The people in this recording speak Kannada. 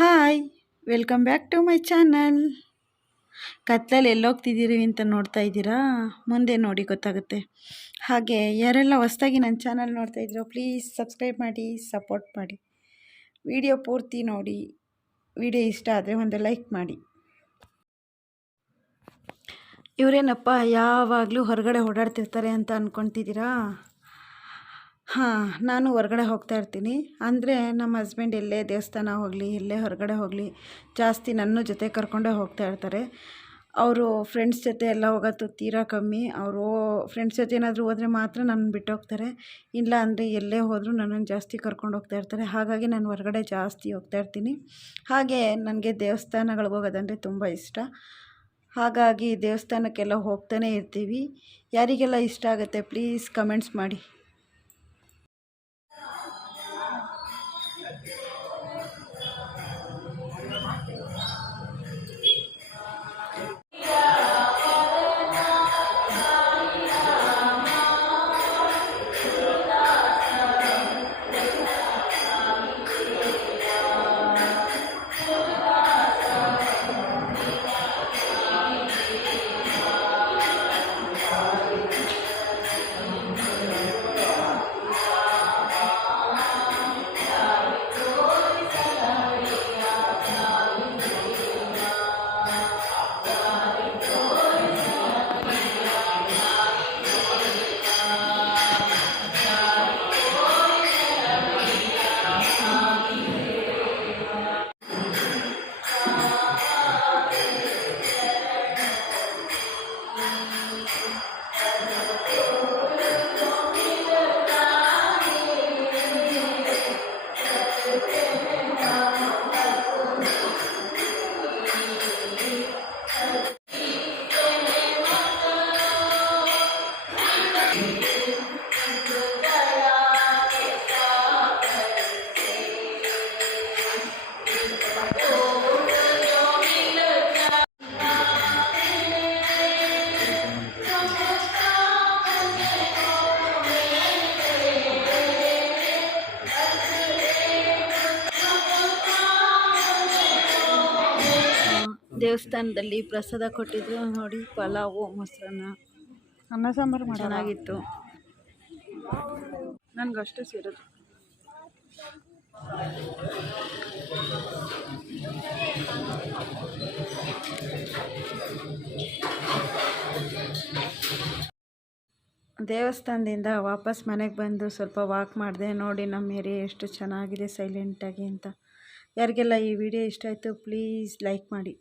Hi, welcome back to my channel. ಕತ್ಲಲ್ಲಿ ಎಲ್ಲೋಗ್ತಿದ್ದೀರಿ ಅಂತ ನೋಡ್ತಾ ಇದ್ದೀರಾ? ಮುಂದೆ ನೋಡಿ ಗೊತ್ತಾಗುತ್ತೆ. ಹಾಗೆ ಯಾರೆಲ್ಲ ಹೊಸ್ದಾಗಿ ನನ್ನ ಚಾನಲ್ ನೋಡ್ತಾ ಇದ್ದೀರೋ ಪ್ಲೀಸ್ ಸಬ್ಸ್ಕ್ರೈಬ್ ಮಾಡಿ, ಸಪೋರ್ಟ್ ಮಾಡಿ. ವಿಡಿಯೋ ಪೂರ್ತಿ ನೋಡಿ. ವಿಡಿಯೋ ಇಷ್ಟ ಆದರೆ ಒಂದು ಲೈಕ್ ಮಾಡಿ. ಇವರೇನಪ್ಪ ಯಾವಾಗಲೂ ಹೊರಗಡೆ ಓಡಾಡ್ತಿರ್ತಾರೆ ಅಂತ ಅಂದ್ಕೊತಿದ್ದೀರಾ? ಹಾಂ, ನಾನು ಹೊರಗಡೆ ಹೋಗ್ತಾ ಇರ್ತೀನಿ. ಅಂದರೆ ನಮ್ಮ ಹಸ್ಬೆಂಡ್ ಎಲ್ಲೇ ದೇವಸ್ಥಾನ ಹೋಗಲಿ, ಎಲ್ಲೇ ಹೊರಗಡೆ ಹೋಗಲಿ ಜಾಸ್ತಿ ನನ್ನ ಜೊತೆ ಕರ್ಕೊಂಡೇ ಹೋಗ್ತಾ ಇರ್ತಾರೆ. ಅವರು ಫ್ರೆಂಡ್ಸ್ ಜೊತೆ ಎಲ್ಲ ಹೋಗೋದು ತೀರಾ ಕಮ್ಮಿ. ಅವರು ಫ್ರೆಂಡ್ಸ್ ಜೊತೆ ಏನಾದರೂ ಹೋದರೆ ಮಾತ್ರ ನನ್ನ ಬಿಟ್ಟು ಹೋಗ್ತಾರೆ. ಇಲ್ಲ ಅಂದರೆ ಎಲ್ಲೇ ಹೋದರೂ ನನ್ನನ್ನು ಜಾಸ್ತಿ ಕರ್ಕೊಂಡು ಹೋಗ್ತಾ ಇರ್ತಾರೆ. ಹಾಗಾಗಿ ನಾನು ಹೊರಗಡೆ ಜಾಸ್ತಿ ಹೋಗ್ತಾ ಇರ್ತೀನಿ. ಹಾಗೆ ನನಗೆ ದೇವಸ್ಥಾನಗಳಿಗೆ ಹೋಗೋದಂದರೆ ತುಂಬ ಇಷ್ಟ. ಹಾಗಾಗಿ ದೇವಸ್ಥಾನಕ್ಕೆಲ್ಲ ಹೋಗ್ತಾನೆ ಇರ್ತೀವಿ. ಯಾರಿಗೆಲ್ಲ ಇಷ್ಟ ಆಗುತ್ತೆ ಪ್ಲೀಸ್ ಕಮೆಂಟ್ಸ್ ಮಾಡಿ. ದೇವಸ್ಥಾನದಲ್ಲಿ ಪ್ರಸಾದ ಕೊಟ್ಟಿದ್ರು ನೋಡಿ, ಪಲಾವು, ಮೊಸರನ್ನ, ಅನ್ನ ಸಾಂಬಾರು ಚೆನ್ನಾಗಿತ್ತು. ನನಗಷ್ಟೇ ಸೇರೋದು. ದೇವಸ್ಥಾನದಿಂದ ವಾಪಸ್ ಮನೆಗೆ ಬಂದು ಸ್ವಲ್ಪ ವಾಕ್ ಮಾಡಿದೆ. ನೋಡಿ ನಮ್ಮ ಏರಿಯಾ ಎಷ್ಟು ಚೆನ್ನಾಗಿದೆ ಸೈಲೆಂಟಾಗಿ ಅಂತ. ಯಾರಿಗೆಲ್ಲ ಈ ವಿಡಿಯೋ ಇಷ್ಟ ಆಯಿತು ಪ್ಲೀಸ್ ಲೈಕ್ ಮಾಡಿ.